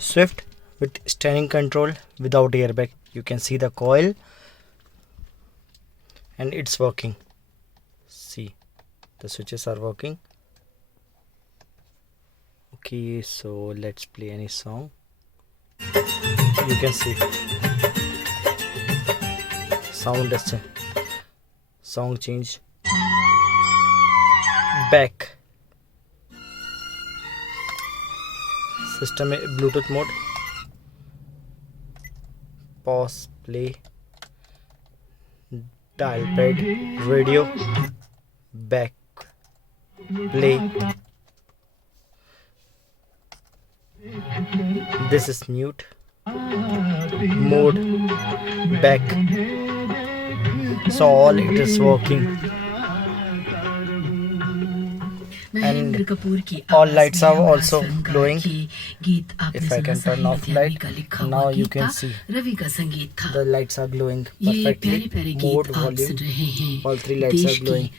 Swift with steering control without airbag. You can see the coil and it's working. See, the switches are working. Okay, so let's play any song. You can see sound change. Back system में Bluetooth mode. Pause, play, dial pad, radio, back, play. This is mute, mode, back. So all it is working. And all lights are also glowing. If I can turn off light, now you can see the lights are glowing perfectly. Mode, volume, all three lights are glowing.